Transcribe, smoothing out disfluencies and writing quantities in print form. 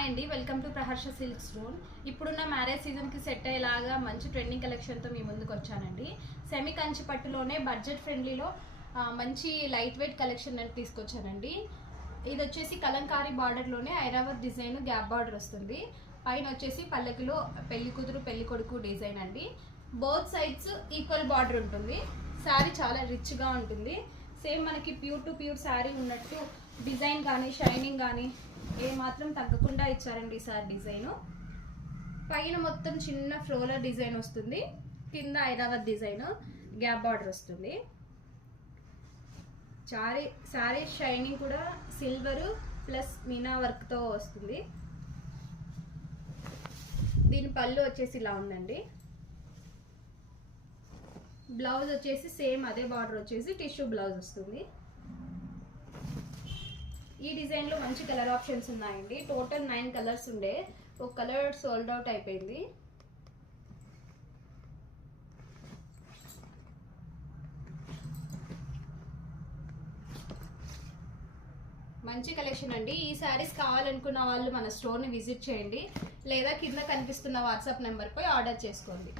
Hi అండి, welcome to Praharsha silk store. ఇప్పుడున్న marriage సీజన్కి సెట్ అయ్యేలాగా మంచి ట్రెండింగ్ కలెక్షన్తో మీ ముందుకు వచ్చానండి. సెమీ కంచి పట్టులోనే బడ్జెట్ ఫ్రెండ్లీలో మంచి లైట్ వెయిట్ కలెక్షన్ అని తీసుకొచ్చానండి. ఇది వచ్చేసి కలంకారీ బార్డర్లోనే ఐరావత్ డిజైన్ గ్యాప్ బార్డర్ వస్తుంది. పైన వచ్చేసి పల్లకిలో పెళ్లి కూతురు పెళ్లి కొడుకు డిజైన్ అండి. బోత్ సైడ్స్ ఈక్వల్ బార్డర్ ఉంటుంది. శారీ చాలా రిచ్గా ఉంటుంది. సేమ్ మనకి ప్యూర్ టు ప్యూర్ శారీ ఉన్నట్టు డిజైన్ కానీ షైనింగ్ కానీ ఏ మాత్రం తగ్గకుండా ఇచ్చారండి ఈసారి డిజైన్. పైన మొత్తం చిన్న ఫ్లోరల్ డిజైన్ వస్తుంది, కింద ఐరావత్ డిజైన్ గ్యాప్ బార్డర్ వస్తుంది. శారీ షైనింగ్ కూడా సిల్వర్ ప్లస్ మీనా వర్క్తో వస్తుంది. దీని పళ్ళు వచ్చేసి ఇలా ఉందండి. బ్లౌజ్ వచ్చేసి సేమ్ అదే బార్డర్ వచ్చేసి టిష్యూ బ్లౌజ్ వస్తుంది. ఈ డిజైన్లో మంచి కలర్ ఆప్షన్స్ ఉన్నాయండి. టోటల్ 9 కలర్స్ ఉండే, ఒక కలర్ సోల్డ్ అవుట్ అయిపోయింది. మంచి కలెక్షన్ అండి. ఈ శారీస్ కావాలనుకున్న వాళ్ళు మన స్టోర్ని విజిట్ చేయండి, లేదా కింద కనిపిస్తున్న వాట్సాప్ నెంబర్పై ఆర్డర్ చేసుకోండి.